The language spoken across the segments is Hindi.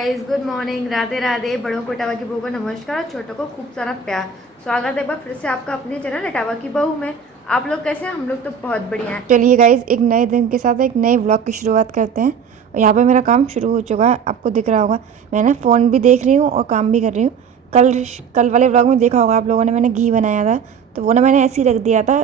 Guys, good morning, Radhe Radhe. बड़ों को इटावा की बहू का नमस्कार, छोटों को खूब सारा प्यार। स्वागत है एक बार फिर से आपका अपने चैनल इटावा की बहू में। आप लोग कैसे हैं? हम लोग तो बहुत बढ़िया हैं। चलिए गाइस, एक नए दिन के साथ एक नए व्लॉग की शुरुआत करते हैं। और यहाँ पे मेरा काम शुरू हो चुका है, आपको दिख रहा होगा। मैंने फ़ोन भी देख रही हूँ और काम भी कर रही हूँ। कल वाले व्लॉग में देखा होगा आप लोगों ने, मैंने घी बनाया था, तो वो ना मैंने ऐसे ही रख दिया था,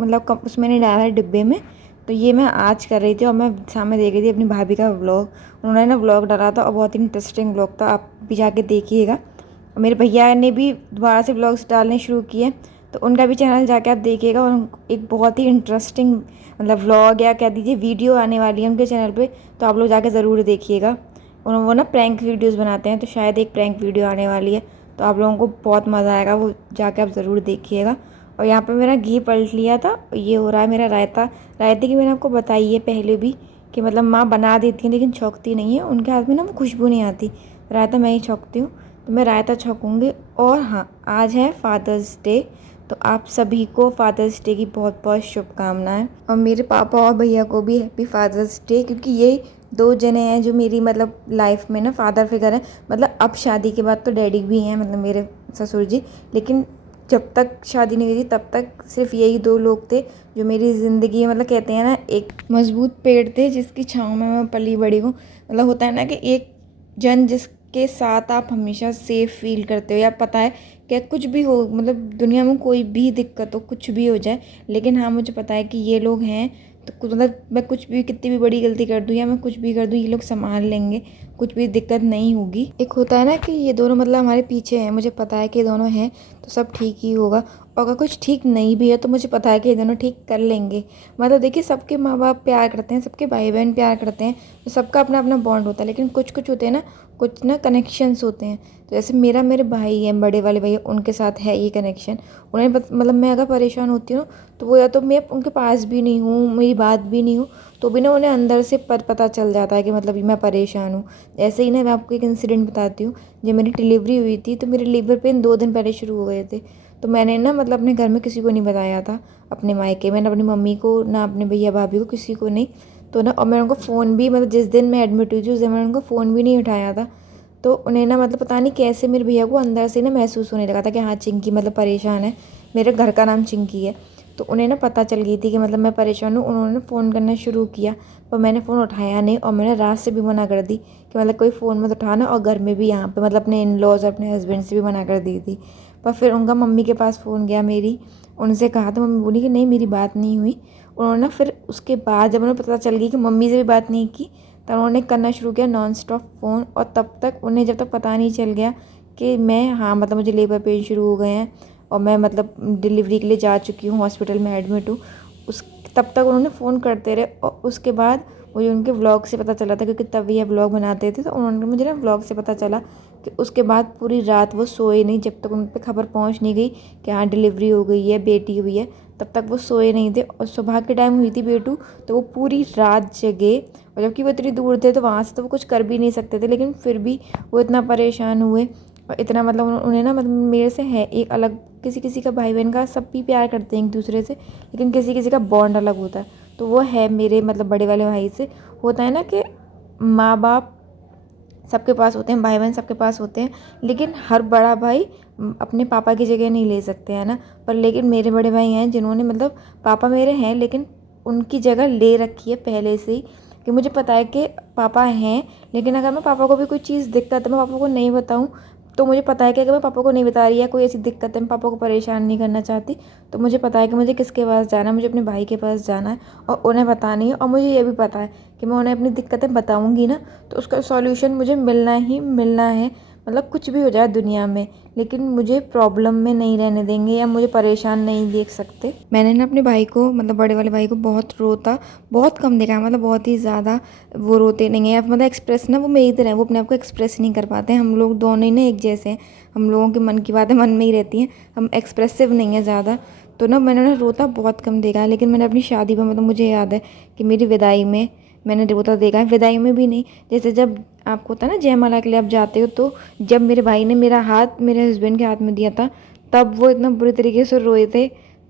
मतलब उसमें नहीं डाला था डिब्बे में। तो ये मैं आज कर रही थी और मैं सामने देख रही थी अपनी भाभी का व्लॉग। उन्होंने ना व्लॉग डाला था और बहुत ही इंटरेस्टिंग व्लॉग था, आप भी जाके देखिएगा। और मेरे भैया ने भी दोबारा से व्लॉग्स डालने शुरू किए, तो उनका भी चैनल जाके आप देखिएगा। और एक बहुत ही इंटरेस्टिंग मतलब व्लॉग या कह दीजिए वीडियो आने वाली है उनके चैनल पे, तो आप लोग जाके ज़रूर देखिएगा। और वो ना प्रैंक वीडियोज़ बनाते हैं, तो शायद एक प्रैंक वीडियो आने वाली है, तो आप लोगों को बहुत मज़ा आएगा, वो जाके आप ज़रूर देखिएगा। और यहाँ पे मेरा घी पलट लिया था, ये हो रहा है मेरा रायता। रायते की मैंने आपको बताई है पहले भी कि मतलब माँ बना देती हैं लेकिन छौंकती नहीं है, उनके हाथ में ना वो खुशबू नहीं आती। रायता मैं ही छौंकती हूँ, तो मैं रायता छौंकूँगी। और हाँ, आज है फादर्स डे, तो आप सभी को फादर्स डे की बहुत बहुत शुभकामनाएं। और मेरे पापा और भैया को भी हैप्पी फादर्स डे, क्योंकि ये दो जने हैं जो मेरी मतलब लाइफ में ना फादर फिगर है। मतलब अब शादी के बाद तो डैडी भी हैं, मतलब मेरे ससुर जी, लेकिन जब तक शादी नहीं हुई थी तब तक सिर्फ यही दो लोग थे जो मेरी ज़िंदगी, मतलब कहते हैं ना, एक मजबूत पेड़ थे जिसकी छाँव में मैं पली बड़ी हूँ। मतलब होता है ना कि एक जन जिसके साथ आप हमेशा सेफ फील करते हो, या पता है कि कुछ भी हो, मतलब दुनिया में कोई भी दिक्कत हो, कुछ भी हो जाए, लेकिन हाँ मुझे पता है कि ये लोग हैं, तो मतलब मैं कुछ भी, कितनी भी बड़ी गलती कर दूँ या मैं कुछ भी कर दूँ, ये लोग संभाल लेंगे, कुछ भी दिक्कत नहीं होगी। एक होता है ना कि ये दोनों मतलब हमारे पीछे हैं, मुझे पता है कि ये दोनों हैं तो सब ठीक ही होगा। और अगर कुछ ठीक नहीं भी है तो मुझे पता है कि ये दोनों ठीक कर लेंगे। मतलब देखिए, सबके माँ बाप प्यार करते हैं, सबके भाई बहन प्यार करते हैं, तो सबका अपना अपना बॉन्ड होता है, लेकिन कुछ कुछ होते हैं ना, कुछ ना कनेक्शंस होते हैं। तो जैसे मेरे भाई हैं, बड़े वाले भैया, उनके साथ है ये कनेक्शन। उन्हें मतलब मैं अगर परेशान होती हूँ तो वो, या तो मैं उनके पास भी नहीं हूँ, मेरी बात भी नहीं हूँ, तो भी ना उन्हें अंदर से पता चल जाता है कि मतलब मैं परेशान हूँ। ऐसे ही ना मैं आपको एक इंसिडेंट बताती हूँ। जब मेरी डिलीवरी हुई थी तो मेरे लीवर पेन 2 दिन पहले शुरू हो गए थे। तो मैंने ना मतलब अपने घर में किसी को नहीं बताया था, अपने मायके में ना अपनी मम्मी को, ना अपने भैया भाभी को, किसी को नहीं। तो ना, और मैंने उनको फ़ोन भी, मतलब जिस दिन मैं एडमिट हुई थी उस दिन मैंने उनको फ़ोन भी नहीं उठाया था। तो उन्हें ना मतलब पता नहीं कैसे मेरे भैया को अंदर से ना महसूस होने लगा था कि हाँ चिंकी मतलब परेशान है। मेरे घर का नाम चिंकी है। तो उन्हें ना पता चल गई थी कि मतलब मैं परेशान हूँ। उन्होंने फ़ोन करना शुरू किया, पर मैंने फ़ोन उठाया नहीं, और मैंने रात से भी मना कर दी कि मतलब कोई फ़ोन मत उठाना। और घर में भी यहाँ पे मतलब अपने इन लॉज और अपने हस्बैंड से भी मना कर दी थी। पर फिर उनका मम्मी के पास फ़ोन गया मेरी, उनसे कहा तो मम्मी बोली कि नहीं मेरी बात नहीं हुई। उन्होंने ना फिर उसके बाद जब उन्हें पता चल गई कि मम्मी से भी बात नहीं की, तब उन्होंने करना शुरू किया नॉन स्टॉप फ़ोन। और तब तक उन्हें जब तक पता नहीं चल गया कि मैं, हाँ मतलब मुझे लेबर पेन शुरू हो गए हैं और मैं मतलब डिलीवरी के लिए जा चुकी हूँ, हॉस्पिटल में एडमिट हूँ, उस तब तक उन्होंने फ़ोन करते रहे। और उसके बाद मुझे उनके व्लॉग से पता चला था, क्योंकि तभी ये व्लॉग बनाते थे, तो उन्होंने मुझे ना व्लॉग से पता चला कि उसके बाद पूरी रात वो सोए नहीं जब तक उन पर खबर पहुँच नहीं गई कि हाँ डिलीवरी हो गई है, बेटी हुई है। तब तक वो सोए नहीं थे। और सुबह के टाइम हुई थी बेटू, तो वो पूरी रात जगे। और जबकि वो इतनी दूर थे तो वहाँ से तो वो कुछ कर भी नहीं सकते थे, लेकिन फिर भी वो इतना परेशान हुए। और इतना मतलब उन्हें ना, मतलब मेरे से है एक अलग, किसी किसी का भाई बहन का सब भी प्यार करते हैं एक दूसरे से, लेकिन किसी किसी का बॉन्ड अलग होता है। तो वो है मेरे मतलब बड़े वाले भाई से। होता है ना कि माँ बाप सबके पास होते हैं, भाई बहन सबके पास होते हैं, लेकिन हर बड़ा भाई अपने पापा की जगह नहीं ले सकते हैं ना। पर लेकिन मेरे बड़े भाई हैं जिन्होंने, मतलब पापा मेरे हैं लेकिन उनकी जगह ले रखी है पहले से ही, कि मुझे पता है कि पापा हैं, लेकिन अगर मैं पापा को भी कोई चीज़ दिक्कत है मैं पापा को नहीं बताऊँ, तो मुझे पता है कि अगर मैं पापा को नहीं बता रही है कोई ऐसी दिक्कत है, मैं पापा को परेशान नहीं करना चाहती, तो मुझे पता है कि मुझे किसके पास जाना है, मुझे अपने भाई के पास जाना है और उन्हें बतानी है। और मुझे ये भी पता है कि मैं उन्हें अपनी दिक्कतें बताऊँगी ना, तो उसका सॉल्यूशन मुझे मिलना ही मिलना है। मतलब कुछ भी हो जाए दुनिया में, लेकिन मुझे प्रॉब्लम में नहीं रहने देंगे या मुझे परेशान नहीं देख सकते। मैंने ना अपने भाई को, मतलब बड़े वाले भाई को बहुत रोता बहुत कम देखा है, मतलब बहुत ही ज़्यादा वो रोते नहीं है, मतलब एक्सप्रेस ना वो मेरी तरह है, वो अपने आप को एक्सप्रेस नहीं कर पाते हैं। हम लोग दोनों ही ना एक जैसे हैं, हम लोगों के मन की बातें मन में ही रहती हैं, हम एक्सप्रेसिव नहीं है ज़्यादा। तो ना मैंने ना रोता बहुत कम देखा है, लेकिन मैंने अपनी शादी पर, मतलब मुझे याद है कि मेरी विदाई में मैंने रोता देखा है। विदाई में भी नहीं, जैसे जब आपको होता है ना जयमाला के लिए आप जाते हो, तो जब मेरे भाई ने मेरा हाथ मेरे हस्बैंड के हाथ में दिया था, तब वो इतना बुरी तरीके से रोए थे।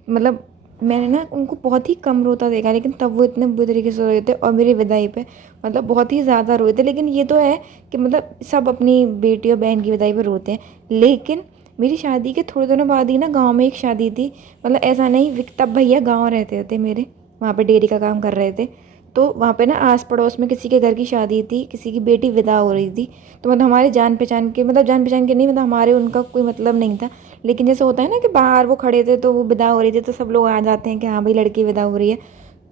मतलब मैंने ना उनको बहुत ही कम रोता देखा, लेकिन तब वो इतने बुरी तरीके से रोए थे और मेरी विदाई पे मतलब बहुत ही ज़्यादा रोए थे। लेकिन ये तो है कि मतलब सब अपनी बेटी और बहन की विदाई पे रोते हैं, लेकिन मेरी शादी के थोड़े दिनों बाद ही ना गांव में एक शादी थी। मतलब ऐसा नहीं, तब भैया गांव रहते थे मेरे, वहाँ पे डेयरी का काम कर रहे थे। तो वहाँ पे ना आस पड़ोस में किसी के घर की शादी थी, किसी की बेटी विदा हो रही थी। तो मतलब हमारे जान पहचान के, मतलब जान पहचान के नहीं, मतलब हमारे उनका कोई मतलब नहीं था। लेकिन जैसे होता है ना कि बाहर वो खड़े थे तो वो विदा हो रही थी, तो सब लोग आ जाते हैं कि हाँ भाई लड़की विदा हो रही है।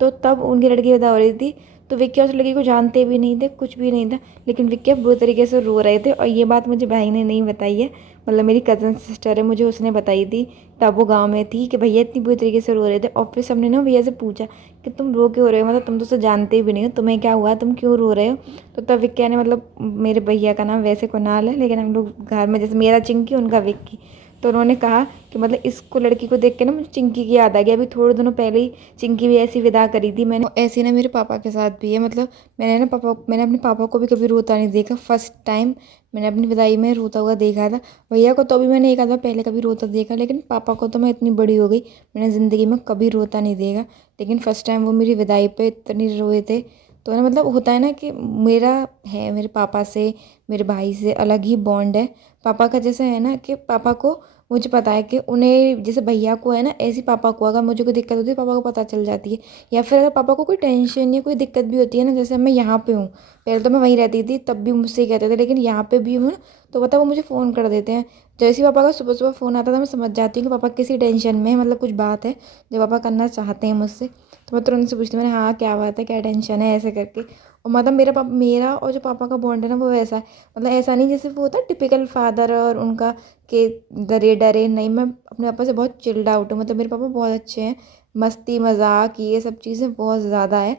तो तब उनकी लड़की विदा हो रही थी। तो विक्की उस लड़की को जानते भी नहीं थे, कुछ भी नहीं था, लेकिन विक्की बुरी तरीके से रो रहे थे। और ये बात मुझे भाई ने नहीं बताई है, मतलब मेरी कज़न सिस्टर है, मुझे उसने बताई थी। तब वो गाँव में थी कि भैया इतनी बुरी तरीके से रो रहे थे। और फिर सबने ना भैया से पूछा कि तुम रो क्यों रहे हो, मतलब तुम तो उसे जानते भी नहीं हो, तुम्हें क्या हुआ, तुम क्यों रो रहे हो। तो तब विक्की ने, मतलब मेरे भैया का नाम वैसे कुणाल है, लेकिन हम लोग घर में जैसे मेरा चिंकी उनका विक्की, तो उन्होंने कहा कि मतलब इसको, लड़की को देख के ना मुझे चिंकी की याद आ गई। अभी थोड़े दिनों पहले ही चिंकी भी ऐसी विदा करी थी मैंने। ऐसे ना मेरे पापा के साथ भी है, मतलब मैंने अपने पापा को भी कभी रोता नहीं देखा। फर्स्ट टाइम मैंने अपनी विदाई में रोता हुआ देखा था। भैया को तो भी मैंने एक आध बार पहले कभी रोता देखा, लेकिन पापा को तो मैं इतनी बड़ी हो गई, मैंने ज़िंदगी में कभी रोता नहीं देखा। लेकिन फर्स्ट टाइम वो मेरी विदाई पे इतनी रोए थे। तो ना मतलब होता है ना कि मेरा है मेरे पापा से, मेरे भाई से अलग ही बॉन्ड है। पापा का जैसा है ना कि पापा को, मुझे पता है कि उन्हें जैसे भैया को है ना, ऐसी पापा को अगर मुझे कोई दिक्कत होती है पापा को पता चल जाती है। या फिर अगर पापा को कोई टेंशन या कोई दिक्कत भी होती है ना, जैसे मैं यहाँ पे हूँ, पहले तो मैं वहीं रहती थी तब भी मुझसे ही कहते थे, लेकिन यहाँ पे भी हूँ ना, तो पता वो मुझे फ़ोन कर देते हैं। जैसे ही पापा का सुबह सुबह फ़ोन आता था, मैं समझ जाती हूँ कि पापा किसी टेंशन में है, मतलब कुछ बात है जो पापा करना चाहते हैं मुझसे। तो मैं तुरंत से पूछती हूँ, मैंने हाँ क्या बात है, क्या टेंशन है, ऐसे करके। और मतलब मेरा और जो पापा का बॉन्ड है ना वो वैसा है। मतलब ऐसा नहीं जैसे वो होता है टिपिकल फादर और उनका, के डरे डरे नहीं। मैं अपने पापा से बहुत चिल्ड आउट हूँ, मतलब मेरे पापा बहुत अच्छे हैं। मस्ती मजाक ये सब चीज़ें बहुत ज़्यादा है।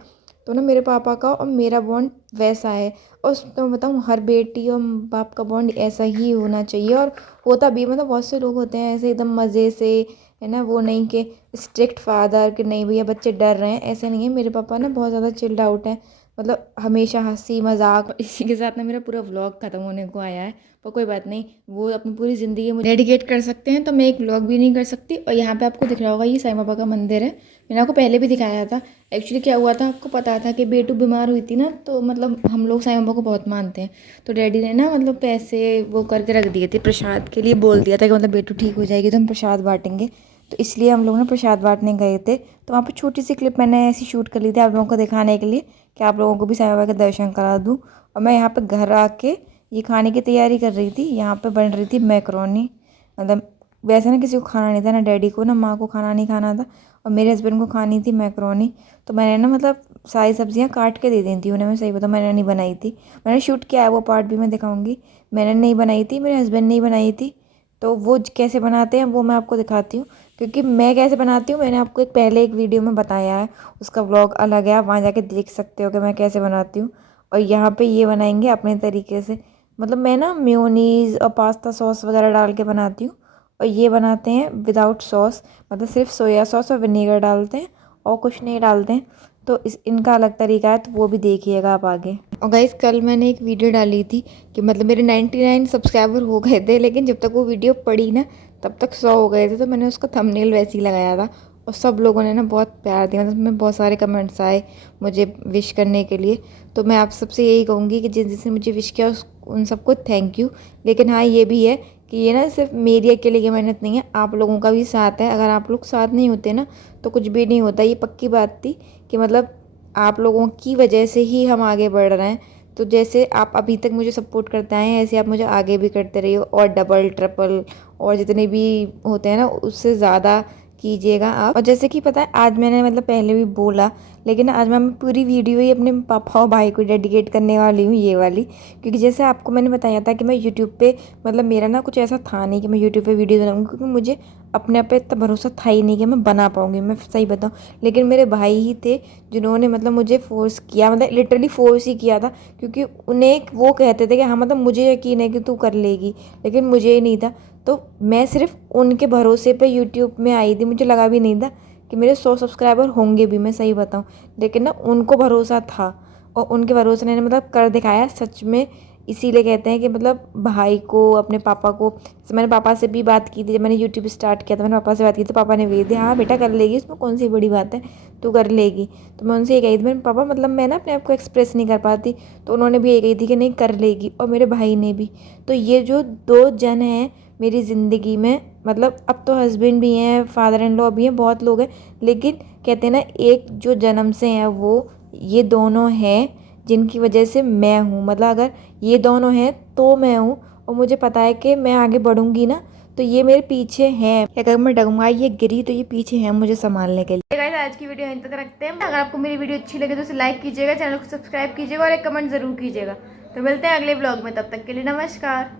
तो ना मेरे पापा का और मेरा बॉन्ड वैसा है। और तो मैं बताऊँ, हर बेटी और बाप का बॉन्ड ऐसा ही होना चाहिए, और होता भी। मतलब बहुत से लोग होते हैं ऐसे एकदम मज़े से, है ना, वो नहीं कि स्ट्रिक्ट फादर कि नहीं भैया बच्चे डर रहे हैं, ऐसे नहीं है। मेरे पापा ना बहुत ज़्यादा चिल्ड आउट है, मतलब हमेशा हंसी मजाक। इसी के साथ ना मेरा पूरा व्लॉग ख़त्म होने को आया है, पर कोई बात नहीं, वो अपनी पूरी ज़िंदगी मुझे डेडिकेट कर सकते हैं, तो मैं एक व्लॉग भी नहीं कर सकती। और यहाँ पे आपको दिख रहा होगा, ये साईं बाबा का मंदिर है, मैंने आपको पहले भी दिखाया था। एक्चुअली क्या हुआ था, आपको पता था कि बेटू बीमार हुई थी ना, तो मतलब हम लोग साईं बाबा को बहुत मानते हैं। तो डैडी ने ना मतलब पैसे वो करके रख दिए थे प्रसाद के लिए, बोल दिया था कि मतलब बेटू ठीक हो जाएगी तो हम प्रसाद बांटेंगे। तो इसलिए हम लोग ना प्रसाद बांटने गए थे। तो वहाँ पे छोटी सी क्लिप मैंने ऐसी शूट कर ली थी आप लोगों को दिखाने के लिए, कि आप लोगों को भी साईं बाबा के दर्शन करा दूँ। और मैं यहाँ पे घर आके ये खाने की तैयारी कर रही थी। यहाँ पे बन रही थी मैक्रोनी। मतलब वैसे ना किसी को खाना नहीं था, ना डैडी को ना माँ को खाना नहीं खाना था, और मेरे हस्बैंड को खानी थी मैक्रोनी। तो मैंने ना मतलब सारी सब्जियाँ काट के दे दी थी उन्हें, मैं सही बताऊँ मैंने नहीं बनाई थी। मैंने शूट किया है, वो पार्ट भी मैं दिखाऊंगी। मैंने नहीं बनाई थी, मेरे हस्बैंड ने ही बनाई थी। तो वो कैसे बनाते हैं वो मैं आपको दिखाती हूँ, क्योंकि मैं कैसे बनाती हूँ मैंने आपको पहले एक वीडियो में बताया है, उसका व्लॉग अलग है, आप वहाँ जाके देख सकते हो कि मैं कैसे बनाती हूँ। और यहाँ पे ये बनाएंगे अपने तरीके से। मतलब मैं ना मेयोनीज़ और पास्ता सॉस वगैरह डाल के बनाती हूँ, और ये बनाते हैं विदाउट सॉस, मतलब सिर्फ सोया सॉस और विनेगर डालते हैं और कुछ नहीं डालते हैं। तो इनका अलग तरीका है, तो वो भी देखिएगा आप आगे। और गाइस कल मैंने एक वीडियो डाली थी कि मतलब मेरे 99 सब्सक्राइबर हो गए थे, लेकिन जब तक वो वीडियो पड़ी ना तब तक 100 हो गए थे। तो मैंने उसका थंबनेल वैसे ही लगाया था, और सब लोगों ने ना बहुत प्यार दिया, मतलब उसमें बहुत सारे कमेंट्स आए मुझे विश करने के लिए। तो मैं आप सबसे यही कहूँगी कि जिसने मुझे विश किया उन सबको थैंक यू। लेकिन हाँ ये भी है कि ये ना सिर्फ मेरी अकेले की मेहनत नहीं है, आप लोगों का भी साथ है। अगर आप लोग साथ नहीं होते ना तो कुछ भी नहीं होता, ये पक्की बात थी कि मतलब आप लोगों की वजह से ही हम आगे बढ़ रहे हैं। तो जैसे आप अभी तक मुझे सपोर्ट करते आए हैं, ऐसे आप मुझे आगे भी करते रहिए, और डबल ट्रिपल और जितने भी होते हैं ना उससे ज़्यादा कीजिएगा आप। और जैसे कि पता है आज मैंने मतलब पहले भी बोला, लेकिन आज मैं पूरी वीडियो ही अपने पापा और भाई को डेडिकेट करने वाली हूँ, ये वाली। क्योंकि जैसे आपको मैंने बताया था कि मैं यूट्यूब पे, मतलब मेरा ना कुछ ऐसा था नहीं कि मैं यूट्यूब पे वीडियो बनाऊँगी, क्योंकि मुझे अपने आप पे इतना भरोसा था ही नहीं कि मैं बना पाऊँगी, मैं सही बताऊँ। लेकिन मेरे भाई ही थे जिन्होंने मतलब मुझे फोर्स किया, मतलब लिटरली फोर्स ही किया था, क्योंकि उन्हें वो कहते थे कि हाँ मतलब मुझे यकीन है कि तू कर लेगी, लेकिन मुझे ही नहीं था। तो मैं सिर्फ उनके भरोसे पे यूट्यूब में आई थी, मुझे लगा भी नहीं था कि मेरे 100 सब्सक्राइबर होंगे भी, मैं सही बताऊँ। लेकिन ना उनको भरोसा था, और उनके भरोसे ने मतलब कर दिखाया सच में। इसीलिए कहते हैं कि मतलब भाई को अपने पापा को, जैसे मैंने पापा से भी बात की थी, जब मैंने यूट्यूब स्टार्ट किया था मैंने पापा से बात की तो पापा ने भेज दिया, हाँ बेटा कर लेगी, इसमें कौन सी बड़ी बात है, तू कर लेगी। तो मैं उनसे ये कही थी, मैंने पापा मतलब मैं ना अपने आप को एक्सप्रेस नहीं कर पाती, तो उन्होंने भी ये कही थी कि नहीं कर लेगी, और मेरे भाई ने भी। तो ये जो 2 जन हैं मेरी ज़िंदगी में, मतलब अब तो हस्बैंड भी हैं, फादर इन लॉ भी हैं, बहुत लोग हैं, लेकिन कहते हैं ना एक जो जन्म से हैं वो ये दोनों हैं जिनकी वजह से मैं हूँ। मतलब अगर ये दोनों हैं तो मैं हूँ, और मुझे पता है कि मैं आगे बढ़ूंगी ना तो ये मेरे पीछे हैं, अगर मैं डगमगाई ये गिरी तो ये पीछे हैं मुझे संभालने के लिए। गाइस आज की वीडियो यहीं तक रखते हैं। अगर आपको मेरी वीडियो अच्छी लगे तो उसे लाइक कीजिएगा, चैनल को सब्सक्राइब कीजिएगा और एक कमेंट जरूर कीजिएगा। तो मिलते हैं अगले ब्लॉग में, तब तक के लिए नमस्कार।